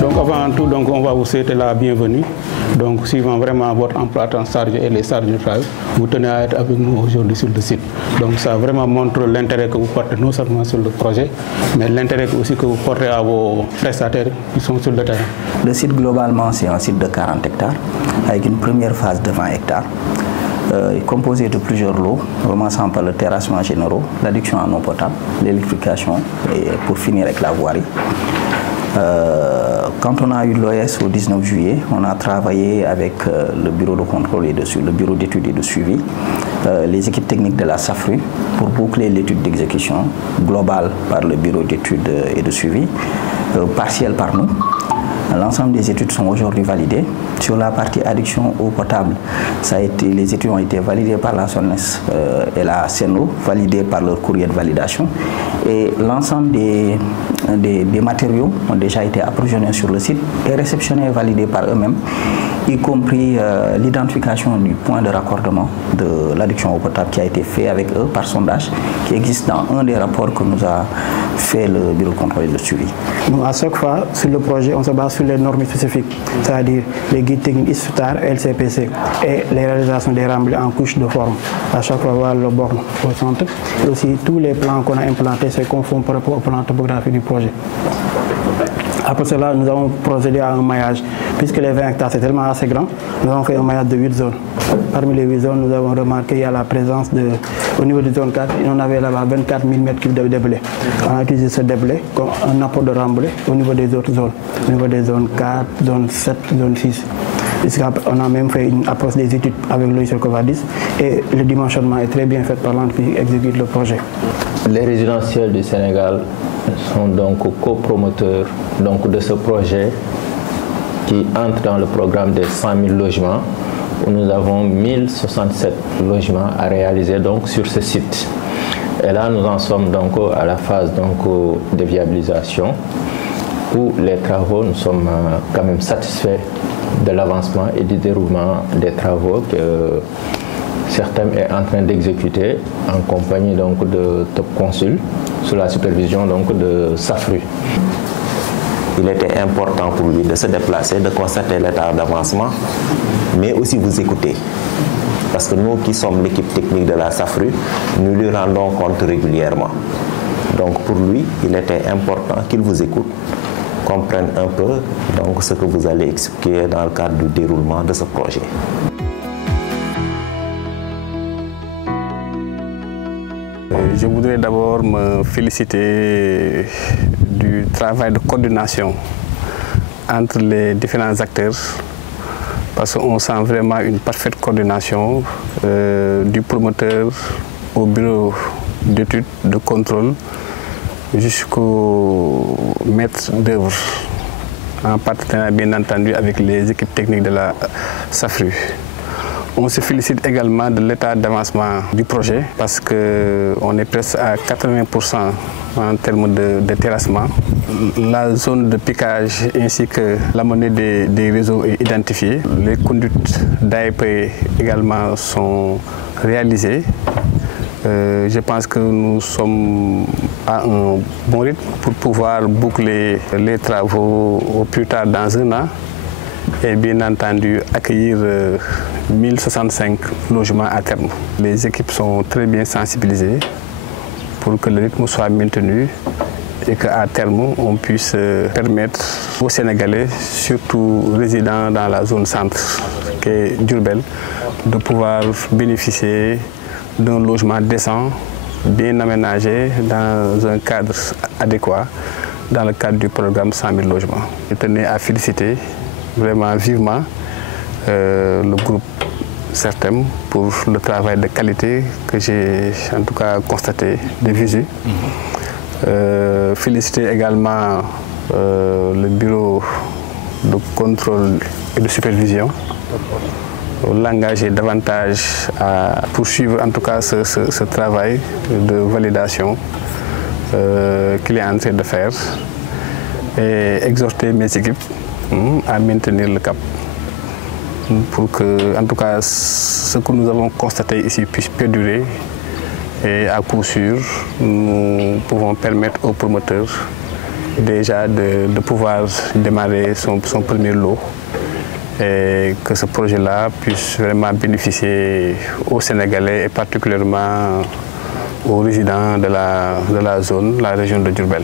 Donc avant tout, donc, on va vous souhaiter la bienvenue. Donc suivant vraiment votre emploi de temps chargé et les charges de travail, vous tenez à être avec nous aujourd'hui sur le site. Donc ça vraiment montre l'intérêt que vous portez non seulement sur le projet, mais l'intérêt aussi que vous portez à vos prestataires qui sont sur le terrain. Le site globalement c'est un site de 40 hectares avec une première phase de 20 hectares. Composé de plusieurs lots, commençant par le terrassement général, l'adduction en eau potable, l'électrification et pour finir avec la voirie. Quand on a eu l'OS au 19 juillet, on a travaillé avec le bureau de contrôle et le bureau d'études et de suivi, les équipes techniques de la SAFRU pour boucler l'étude d'exécution globale par le bureau d'études et de suivi, partielle par nous. L'ensemble des études sont aujourd'hui validées. Sur la partie adduction eau potable, les études ont été validées par la SONES et la CENO, validées par leur courrier de validation. Et l'ensemble des matériaux ont déjà été approvisionnés sur le site et réceptionnés et validés par eux-mêmes, y compris l'identification du point de raccordement de l'adduction eau potable qui a été fait avec eux par sondage, qui existe dans un des rapports que nous a fait le bureau de contrôle et de suivi. Donc à chaque fois, sur le projet, on se base sur les normes spécifiques, c'est-à-dire les guides techniques ISFTAR, LCPC et les réalisations des remblais en couche de forme. À chaque fois, voir le borne au centre. Et aussi, tous les plans qu'on a implantés se conforment par rapport au plan topographique du projet. Après cela, nous avons procédé à un maillage. Puisque les 20 hectares, c'est tellement assez grand, nous avons fait un maillage de 8 zones. Parmi les 8 zones, nous avons remarqué qu'il y a la présence au niveau de zone 4, on avait là-bas 24 000 m3 de déblai. On a utilisé ce déblai comme un apport de remblai au niveau des autres zones. Au niveau des zones 4, zone 7, zone 6. On a même fait une approche des études avec le logiciel Covadis et le dimensionnement est très bien fait par l'entreprise qui exécute le projet. Les résidentiels du Sénégal sont donc copromoteurs de ce projet qui entre dans le programme des 100 000 logements où nous avons 1067 logements à réaliser donc sur ce site. Et là nous en sommes donc à la phase de viabilisation où les travaux, nous sommes quand même satisfaits de l'avancement et du déroulement des travaux que CERTEM est en train d'exécuter en compagnie de Top Consul sous la supervision de SAFRU. Il était important pour lui de se déplacer, de constater l'état d'avancement, mais aussi vous écouter. Parce que nous qui sommes l'équipe technique de la SAFRU, nous lui rendons compte régulièrement. Donc pour lui, il était important qu'il vous écoute, comprenne un peu ce que vous allez expliquer dans le cadre du déroulement de ce projet. Je voudrais d'abord me féliciter du travail de coordination entre les différents acteurs parce qu'on sent vraiment une parfaite coordination du promoteur au bureau d'études, de contrôle jusqu'au maître d'œuvre, en partenariat bien entendu avec les équipes techniques de la SAFRU. On se félicite également de l'état d'avancement du projet parce qu'on est presque à 80% en termes de terrassement. La zone de piquage ainsi que la monnaie des réseaux est identifiée. Les conduites d'AEP également sont réalisées. Je pense que nous sommes à un bon rythme pour pouvoir boucler les travaux au plus tard dans un an et bien entendu accueillir 1065 logements à terme. Les équipes sont très bien sensibilisées pour que le rythme soit maintenu et qu'à terme on puisse permettre aux Sénégalais, surtout résidant dans la zone centre qui est Diourbel, de pouvoir bénéficier d'un logement décent, bien aménagé, dans un cadre adéquat, dans le cadre du programme 100 000 logements. Je tenais à féliciter vraiment vivement le groupe CERTEM pour le travail de qualité que j'ai en tout cas constaté de visu. Féliciter également le bureau de contrôle et de supervision, l'engager davantage à poursuivre en tout cas ce travail de validation qu'il est en train de faire et exhorter mes équipes à maintenir le cap pour que, en tout cas, ce que nous avons constaté ici puisse perdurer et à coup sûr, nous pouvons permettre aux promoteurs déjà de pouvoir démarrer son premier lot et que ce projet-là puisse vraiment bénéficier aux Sénégalais et particulièrement aux résidents de la zone, la région de Diourbel.